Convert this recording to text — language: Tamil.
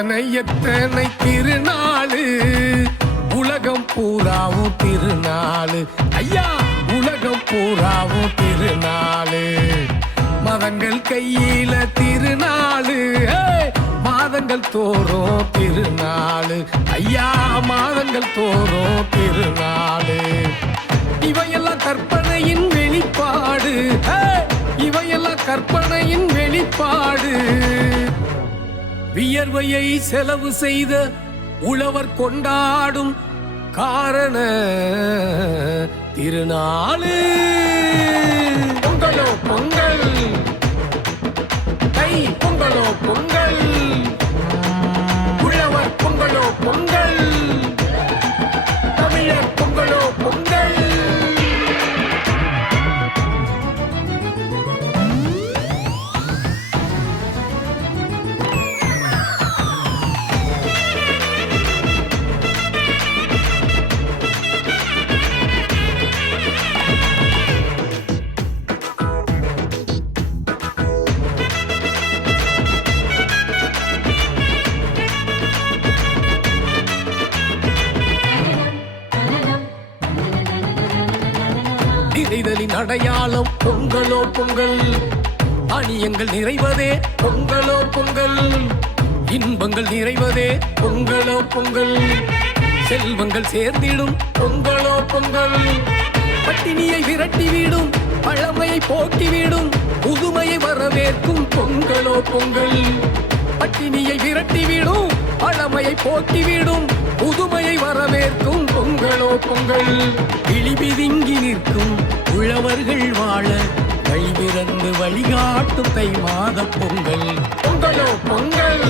எத்தனை திருநாளு, உலகம் பூராவும் திருநாளு ஐயா, உலகம் பூராவும் திருநாளு. மதங்கள் கையில திருநாளு, மாதங்கள் தோறும் திருநாளு ஐயா, மாதங்கள் தோறும் திருநாளு. இவையெல்லாம் கற்பனையின் வெளிப்பாடு, இவையெல்லாம் கற்பனையின் வெளிப்பாடு. வியர்வையை செலவு செய்த உழவர் கொண்டாடும் காரண திருநாளு. பொங்கலோ பொங்கல், தை பொங்கலோ பொங்கல், உழவர் பொங்கலோ பொங்கல், தமிழர் பொங்கலோ பொங்கல். நிறைதலின் அடையாளம் பொங்கலோ பொங்கல், தானியங்கள் நிறைவதே பொங்கலோ பொங்கல், இன்பங்கள் நிறைவதே பொங்கலோ பொங்கல், செல்வங்கள் சேர்ந்திடும் பொங்கலோ பொங்கல், பட்டினியை விரட்டிவிடும் பழமையை போக்கிவிடும் புதுமையை வரவேற்கும் பொங்கலோ பொங்கல். பட்டினியை விரட்டிவிடும் பழமையை போக்கிவிடும் புதுமையை வரவேற்கும் பொங்கலோ பொங்கல். கிளிபிதுங்கி நிற்கும் உழவர்கள் வாழ கைவிரந்து வழிகாட்டும் தை மாத பொங்கல். பொங்கலோ பொங்கல்.